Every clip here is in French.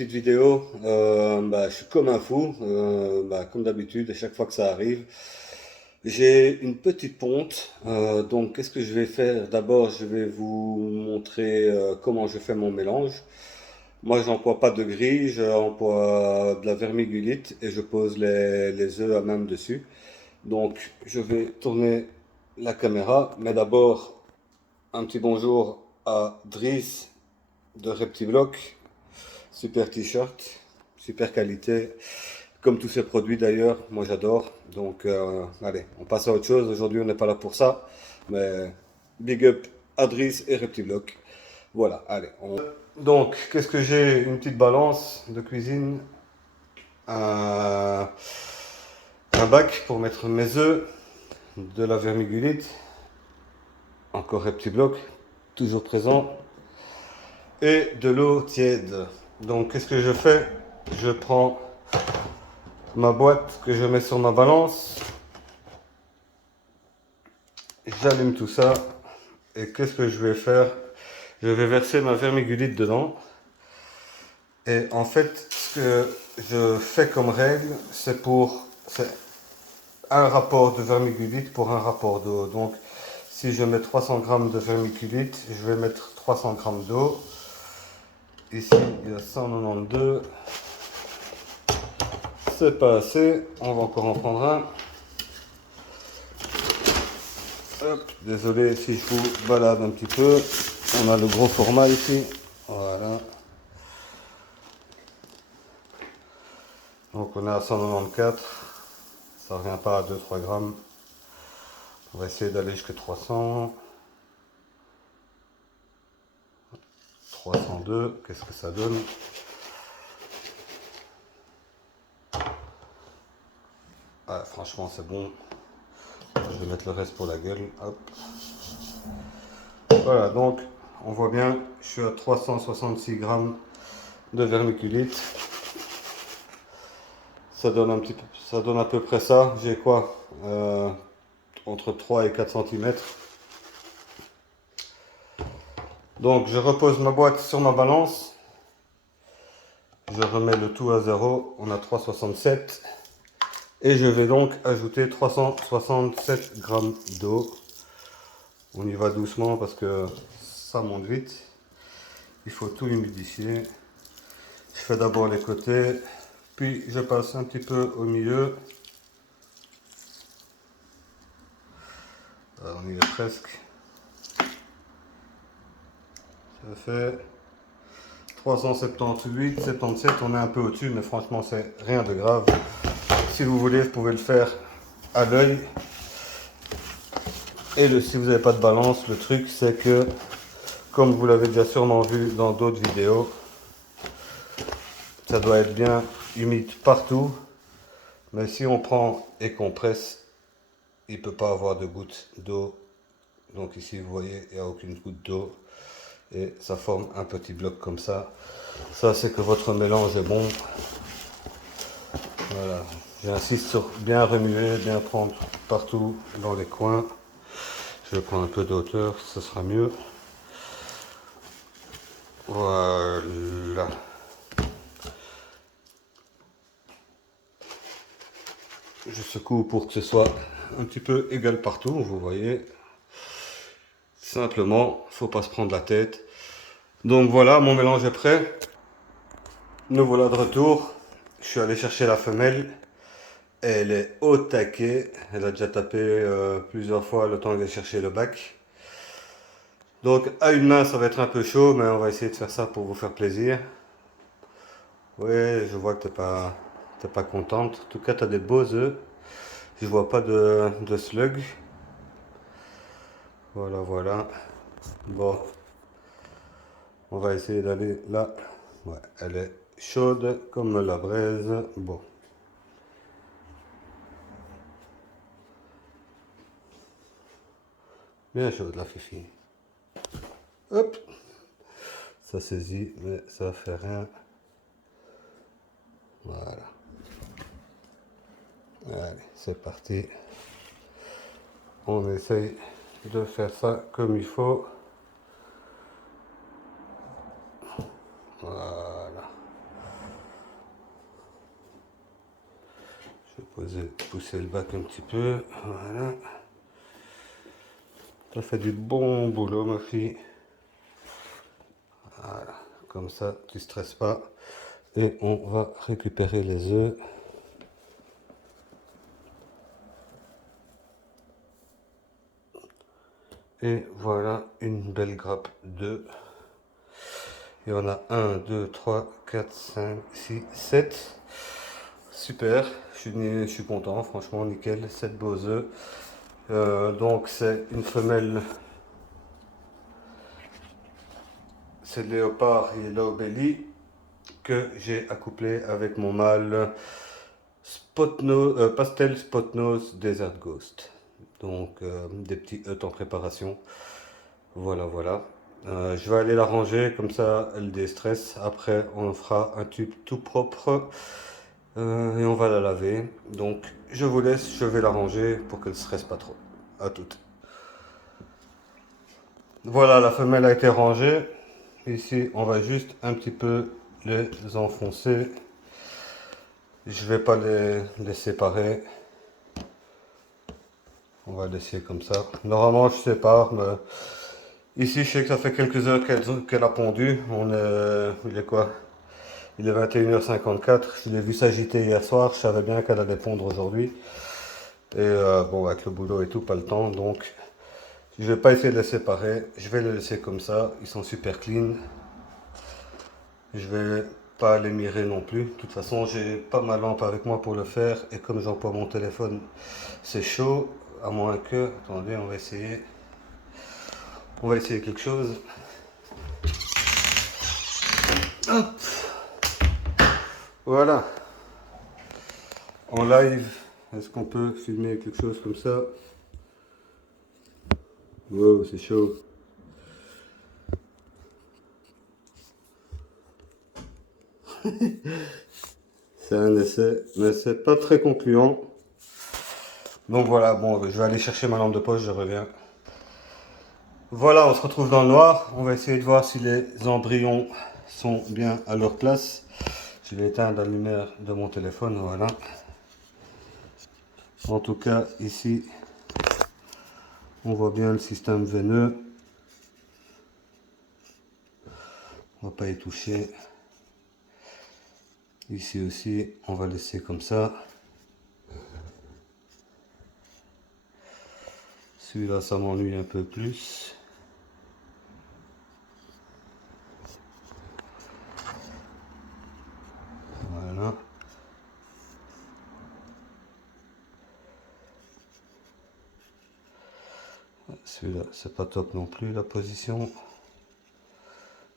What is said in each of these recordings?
petite vidéo. Je suis comme un fou, comme d'habitude, à chaque fois que ça arrive. J'ai une petite ponte. Donc, qu'est-ce que je vais faire? D'abord, je vais vous montrer comment je fais mon mélange. Moi, j'emploie pas de grille, j'emploie de la vermigulite et je pose les œufs à même dessus. Donc, je vais tourner la caméra, mais d'abord, un petit bonjour à Driss de Reptiblock. Super t-shirt, super qualité, comme tous ces produits d'ailleurs, moi j'adore. Donc allez, on passe à autre chose. Aujourd'hui on n'est pas là pour ça, mais big up Adris et Reptiblock. Voilà, allez. Donc, qu'est-ce que j'ai? Une petite balance de cuisine, un, un bac pour mettre mes œufs, de la vermigulite, encore Reptiblock, toujours présent, et de l'eau tiède. Donc, qu'est-ce que je fais? Je prends ma boîte que je mets sur ma balance, j'allume tout ça et qu'est-ce que je vais faire? Je vais verser ma vermigulite dedans et en fait ce que je fais comme règle c'est un rapport de vermigulite pour un rapport d'eau. Donc si je mets 300 g de vermiculi, je vais mettre 300 g d'eau. Ici il y a 192, c'est pas assez, on va encore en prendre un. Hop, désolé si je vous balade un petit peu. On a le gros format ici. Voilà. Donc on est à 194. Ça revient pas à 2-3 grammes. On va essayer d'aller jusqu'à 300. 302. Qu'est-ce que ça donne? Ah, franchement c'est bon. Je vais mettre le reste pour la gueule. Hop. Voilà, donc on voit bien, je suis à 366 grammes de vermiculite. Ça donne un petit peu, ça donne à peu près ça. J'ai quoi? Entre 3 et 4 cm. Donc je repose ma boîte sur ma balance. Je remets le tout à zéro. On a 3,67. Et je vais donc ajouter 367 grammes d'eau. On y va doucement parce que ça monte vite. Il faut tout humidifier. Je fais d'abord les côtés, puis je passe un petit peu au milieu. On y est presque. Ça fait 378, 77, on est un peu au-dessus, mais franchement c'est rien de grave. Si vous voulez, vous pouvez le faire à l'œil. Et si vous n'avez pas de balance, le truc c'est que, comme vous l'avez déjà sûrement vu dans d'autres vidéos, ça doit être bien humide partout. Mais si on prend et qu'on presse, il ne peut pas avoir de goutte d'eau. Donc ici vous voyez, il n'y a aucune goutte d'eau. Et ça forme un petit bloc comme ça. Ça c'est que votre mélange est bon. Voilà, j'insiste sur bien remuer, bien prendre partout dans les coins. Je vais prendre un peu de hauteur, ce sera mieux. Voilà. Je secoue pour que ce soit un petit peu égal partout, vous voyez. Simplement, faut pas se prendre la tête. Donc voilà, mon mélange est prêt. Nous voilà de retour. Je suis allé chercher la femelle. Elle est au taquet. Elle a déjà tapé plusieurs fois le temps d'aller chercher le bac. Donc à une main ça va être un peu chaud, mais on va essayer de faire ça pour vous faire plaisir. Oui, je vois que t'es pas contente. En tout cas, tu as des beaux œufs. Je vois pas de slug. Voilà, voilà. Bon, on va essayer d'aller là. Ouais, elle est chaude comme la braise. Bon. Bien chaude la fifi. Hop. Ça saisit, mais ça fait rien. Voilà. Allez, c'est parti. On essaye de faire ça comme il faut. Voilà. Pousser le bac un petit peu. Voilà. Ça fait du bon boulot, ma fille. Voilà. Comme ça, tu ne stresses pas. Et on va récupérer les œufs. Et voilà une belle grappe d'œufs. Et on a 1, 2, 3, 4, 5, 6, 7. Super, je suis content, franchement nickel, 7 beaux œufs. Donc c'est une femelle, c'est Léopard Yellow Belly que j'ai accouplé avec mon mâle Pastel Spot Nose Desert Ghost. Donc des petits œufs en préparation. Voilà, voilà. Je vais aller la ranger, comme ça elle déstresse. Après on fera un tube tout propre et on va la laver. Donc je vous laisse, je vais la ranger pour qu'elle ne stresse pas trop. À toutes. Voilà, la femelle a été rangée. Ici on va juste un petit peu les enfoncer. Je vais pas les séparer. On va laisser comme ça. Normalement je sépare, mais ici je sais que ça fait quelques heures qu'elle a pondu. Il est quoi? Il est 21h54. Je l'ai vu s'agiter hier soir. Je savais bien qu'elle allait pondre aujourd'hui. Et bon, avec le boulot et tout, pas le temps. Donc je vais pas essayer de les séparer. Je vais les laisser comme ça. Ils sont super clean. Je vais pas les mirer non plus. De toute façon, j'ai pas ma lampe avec moi pour le faire. Et comme j'emploie mon téléphone, c'est chaud. À moins que... Attendez, on va essayer. On va essayer quelque chose. Hop. Voilà. En live, est-ce qu'on peut filmer quelque chose comme ça? Wow, c'est chaud. C'est un essai, mais c'est pas très concluant. Donc voilà, bon, je vais aller chercher ma lampe de poche, je reviens. Voilà, on se retrouve dans le noir. On va essayer de voir si les embryons sont bien à leur place. Je vais éteindre la lumière de mon téléphone, voilà. En tout cas, ici, on voit bien le système veineux. On va pas y toucher. Ici aussi, on va laisser comme ça. Celui-là, ça m'ennuie un peu plus. Voilà. Celui-là, c'est pas top non plus, la position.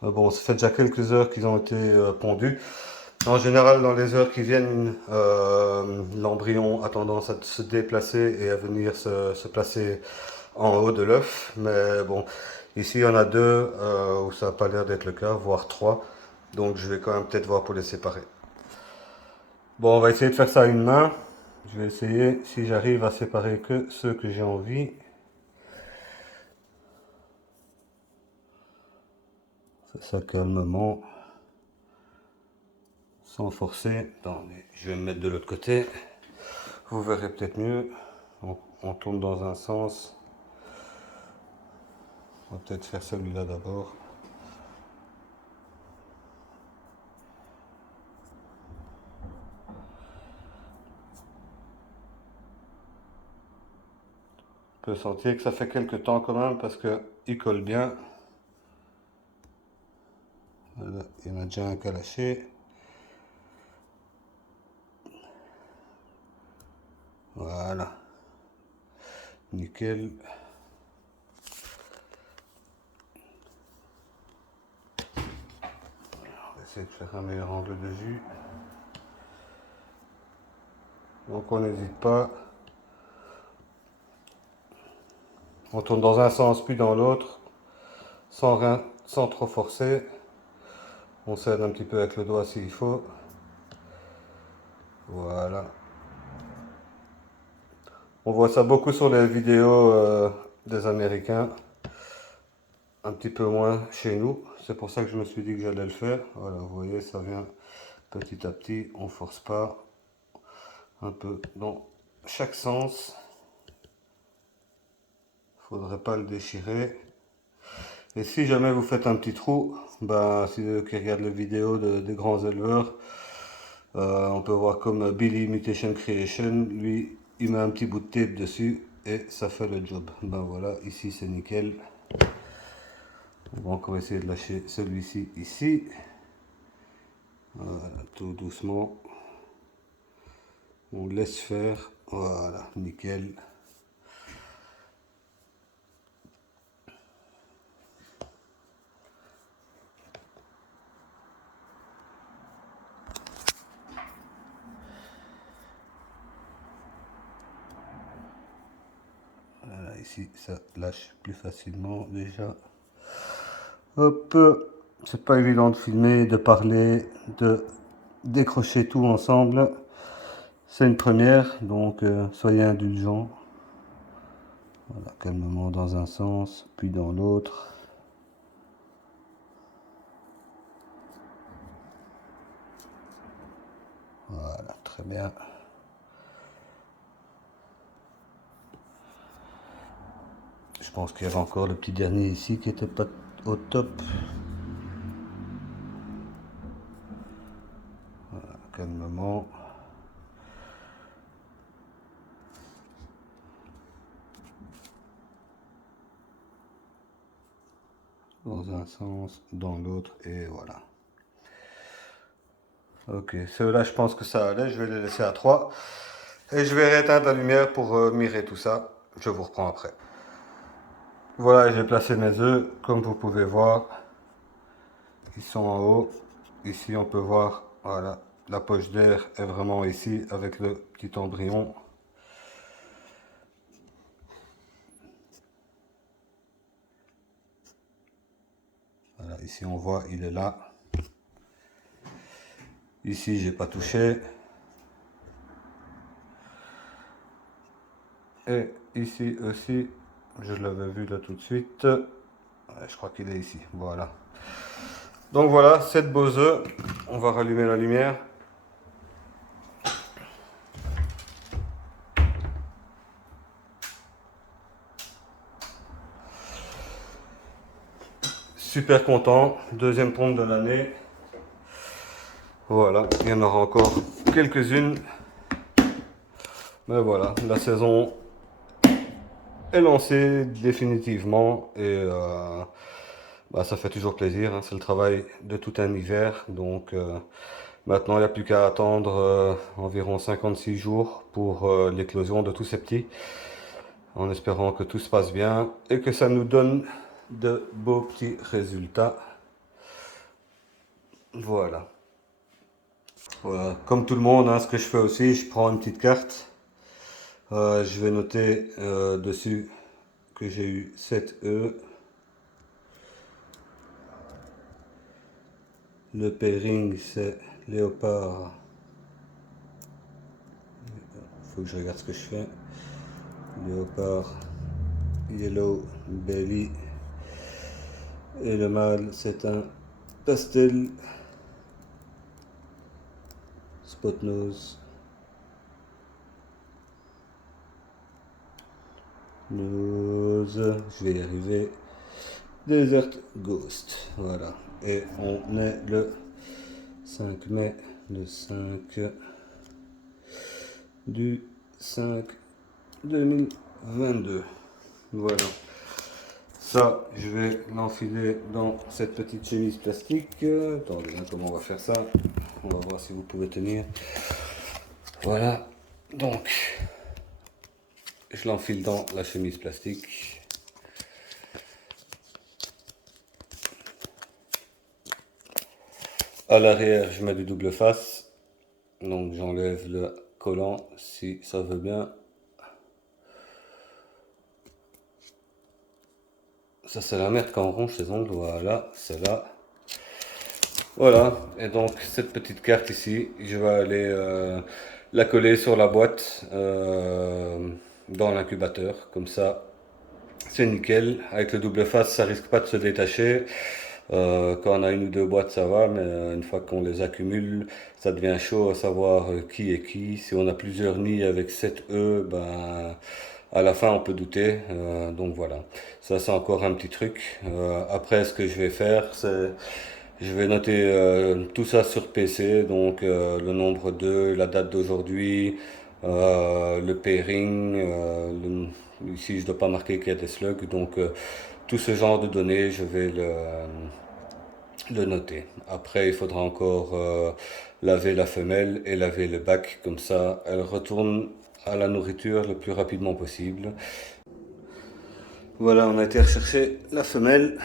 Mais bon, ça fait déjà quelques heures qu'ils ont été pondus. En général, dans les heures qui viennent, l'embryon a tendance à se déplacer et à venir se placer en haut de l'œuf. Mais bon, ici, il y en a deux où ça n'a pas l'air d'être le cas, voire trois. Donc, je vais quand même peut-être voir pour les séparer. Bon, on va essayer de faire ça à une main. Je vais essayer si j'arrive à séparer que ceux que j'ai envie. Fais ça calmement, sans forcer. Attendez, je vais me mettre de l'autre côté. Vous verrez peut-être mieux. On tourne dans un sens. On va peut-être faire celui-là d'abord. On peut sentir que ça fait quelques temps quand même parce qu'il colle bien. Voilà, il y en a déjà un qui a lâché. Voilà. Nickel. On va essayer de faire un meilleur angle de vue. Donc on n'hésite pas. On tourne dans un sens puis dans l'autre, sans trop forcer. On s'aide un petit peu avec le doigt s'il faut. Voilà. On voit ça beaucoup sur les vidéos des Américains. Un petit peu moins chez nous. C'est pour ça que je me suis dit que j'allais le faire. Voilà, vous voyez, ça vient petit à petit. On force pas. un peu dans chaque sens. Faudrait pas le déchirer. Et si jamais vous faites un petit trou, bah, si ceux qui regardent les vidéos des grands éleveurs, on peut voir comme Billy Mutation Creation, lui, il met un petit bout de tape dessus et ça fait le job. Ben voilà, ici c'est nickel. On va encore essayer de lâcher celui-ci ici. Voilà, tout doucement. On laisse faire. Voilà, nickel. Voilà, ici ça lâche plus facilement déjà. Hop, c'est pas évident de filmer, de parler, de décrocher tout ensemble. C'est une première, donc soyez indulgents. Voilà, calmement dans un sens, puis dans l'autre. Voilà, très bien. Je pense qu'il y avait encore le petit dernier ici qui était pas au top. Voilà, calmement. Dans un sens, dans l'autre, et voilà. Ok, ceux-là, je pense que ça allait. Je vais les laisser à 3. Et je vais rééteindre la lumière pour mirer tout ça. Je vous reprends après. Voilà, j'ai placé mes œufs. Comme vous pouvez voir, ils sont en haut. Ici, on peut voir, voilà, la poche d'air est vraiment ici avec le petit embryon. Voilà, ici on voit, il est là. Ici, j'ai pas touché. Et ici aussi, je l'avais vu là tout de suite. Ouais, je crois qu'il est ici. Voilà. Donc voilà, 7 beaux œufs. On va rallumer la lumière. Super content. Deuxième pompe de l'année. Voilà, il y en aura encore quelques-unes. Mais voilà, la saison est lancée définitivement. Et bah, ça fait toujours plaisir. Hein. C'est le travail de tout un hiver. Donc maintenant, il n'y a plus qu'à attendre environ 56 jours pour l'éclosion de tous ces petits. En espérant que tout se passe bien et que ça nous donne de beaux petits résultats. Voilà. Voilà. Comme tout le monde, hein, ce que je fais aussi, je prends une petite carte. Je vais noter dessus que j'ai eu 7 œufs. Le pairing, c'est léopard. Faut que je regarde ce que je fais. Léopard, yellow belly. Et le mâle, c'est un pastel spot nose. Nose, je vais y arriver. Desert Ghost, voilà. Et on est le 5 mai, le 5 du 5 2022. Voilà. Ça, je vais l'enfiler dans cette petite chemise plastique. Attendez, hein, comment on va faire ça? On va voir si vous pouvez tenir. Voilà. Donc, je l'enfile dans la chemise plastique. À l'arrière, je mets du double face. Donc, j'enlève le collant si ça veut bien. Ça, c'est la merde quand on ronge ses ongles. Voilà, c'est là. Voilà, et donc cette petite carte ici, je vais aller la coller sur la boîte dans l'incubateur, comme ça c'est nickel. Avec le double face, ça risque pas de se détacher. Quand on a une ou deux boîtes, ça va, mais une fois qu'on les accumule, ça devient chaud à savoir qui est qui. Si on a plusieurs nids avec 7 œufs, ben, à la fin, on peut douter. Donc voilà, ça c'est encore un petit truc. Après, ce que je vais faire, c'est je vais noter tout ça sur PC, donc le nombre d'œufs, la date d'aujourd'hui, le pairing. Ici, je dois pas marquer qu'il y a des slugs, donc tout ce genre de données, je vais le noter. Après, il faudra encore laver la femelle et laver le bac, comme ça, elle retourne à la nourriture le plus rapidement possible. Voilà, on a été rechercher la femelle.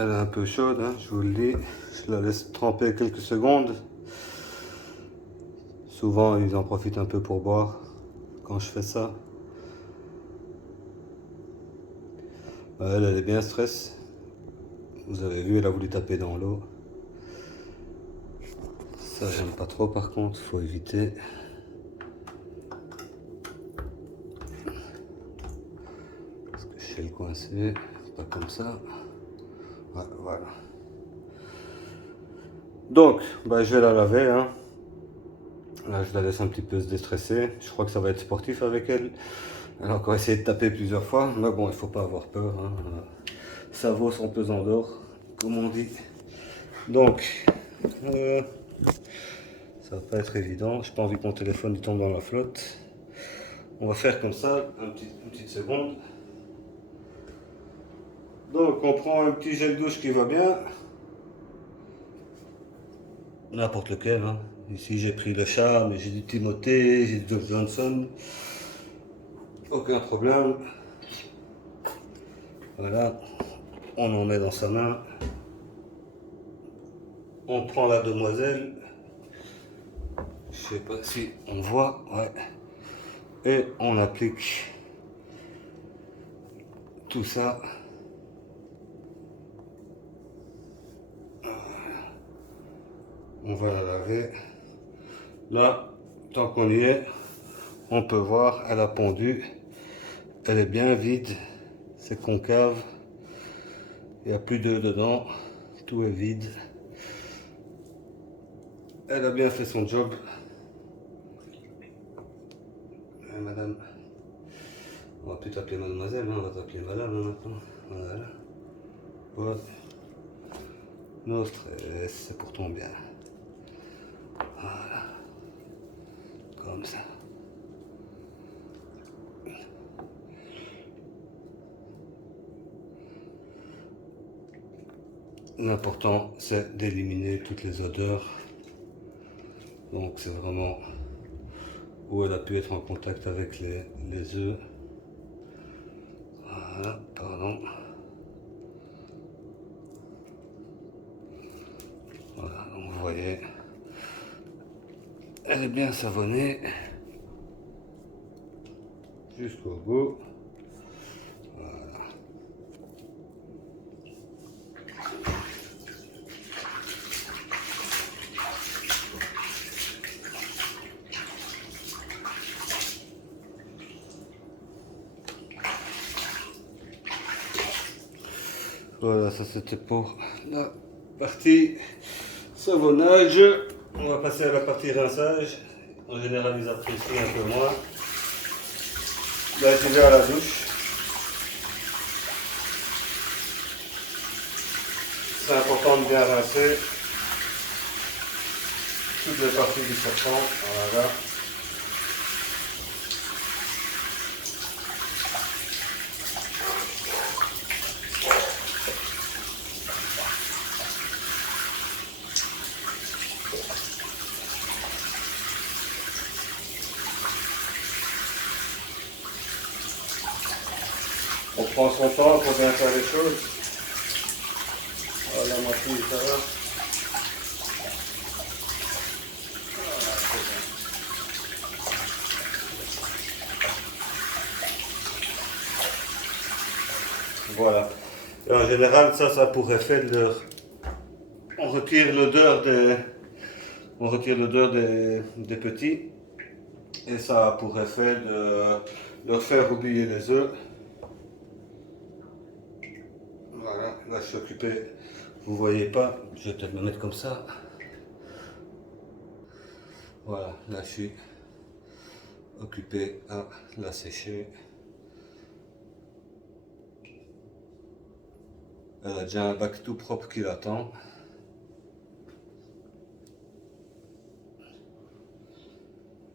Elle est un peu chaude, hein, je vous le dis. Je la laisse tremper quelques secondes. Souvent, ils en profitent un peu pour boire quand je fais ça. Elle est bien stress. Vous avez vu, elle a voulu taper dans l'eau. Ça, j'aime pas trop par contre, faut éviter. Parce que je sais le coincer, pas comme ça. Ouais, voilà. Donc, bah, je vais la laver. Hein. Là, je la laisse un petit peu se déstresser. Je crois que ça va être sportif avec elle. Elle a encore essayé de taper plusieurs fois. Mais bon, il faut pas avoir peur. Hein. Ça vaut son pesant d'or, comme on dit. Donc, ça va pas être évident. J'ai pas envie que mon téléphone il tombe dans la flotte. On va faire comme ça, une petite seconde. Donc, on prend un petit gel douche qui va bien. N'importe lequel. Hein. Ici, j'ai pris le Charme, j'ai du Timothée, j'ai du Johnson. Aucun problème. Voilà. On en met dans sa main. On prend la demoiselle. Je sais pas si on voit. Ouais. Et on applique tout ça. On va la laver. Là, tant qu'on y est, on peut voir, elle a pondu. Elle est bien vide. C'est concave. Il n'y a plus d'œufs dedans. Tout est vide. Elle a bien fait son job. Madame. On va plus t'appeler mademoiselle, hein, on va t'appeler madame hein, maintenant. Voilà. Ouais. No stress, c'est pour ton bien. Voilà. Comme ça. L'important, c'est d'éliminer toutes les odeurs. Donc, c'est vraiment où elle a pu être en contact avec les œufs. Voilà, pardon. Voilà, donc vous voyez, elle est bien savonnée jusqu'au bout. Voilà. Voilà, ça c'était pour la partie savonnage. On va passer à la partie rinçage. En général, ils apprécient un peu moins. Là, je vais à la douche. C'est important de bien rincer toutes les parties du serpent. Voilà. On prend son temps pour bien faire les choses. Voilà, ma fille, ça va. Voilà. Et en général, ça a pour effet de leur... On retire l'odeur des petits. Et ça a pour effet de leur faire oublier les œufs. Voilà, là je suis occupé, vous voyez pas, je vais peut-être me mettre comme ça. Voilà, là je suis occupé à la sécher. Elle a déjà un bac tout propre qui l'attend.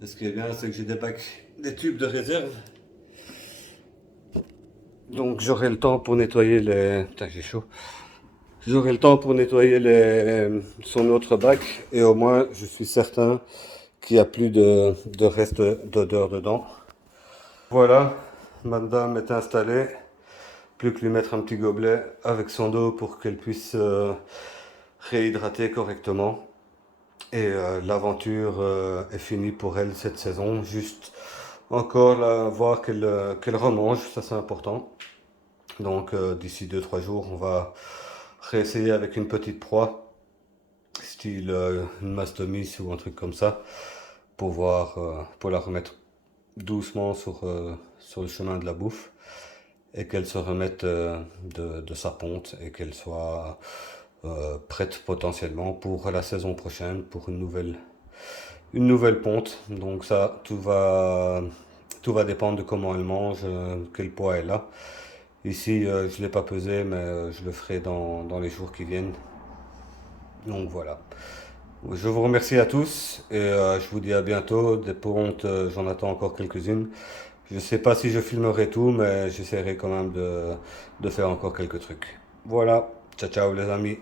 Et ce qui est bien, c'est que j'ai des bacs, des tubes de réserve. Donc j'aurai le temps pour nettoyer les... Putain, j'ai chaud. J'aurai le temps pour nettoyer son autre bac et au moins je suis certain qu'il n'y a plus de reste d'odeur dedans. Voilà, madame est installée. Plus que lui mettre un petit gobelet avec son eau pour qu'elle puisse réhydrater correctement. Et l'aventure est finie pour elle cette saison. Juste encore voir qu'elle remange, ça c'est important. Donc d'ici 2-3 jours, on va réessayer avec une petite proie, style une mastomys ou un truc comme ça, pour voir, pour la remettre doucement sur le chemin de la bouffe et qu'elle se remette de sa ponte et qu'elle soit prête potentiellement pour la saison prochaine pour une nouvelle ponte. Donc ça, tout va dépendre de comment elle mange, quel poids elle a. Ici, je ne l'ai pas pesé, mais je le ferai dans les jours qui viennent. Donc voilà. Je vous remercie à tous et je vous dis à bientôt. Des pontes, j'en attends encore quelques-unes. Je ne sais pas si je filmerai tout, mais j'essaierai quand même de faire encore quelques trucs. Voilà. Ciao, ciao les amis.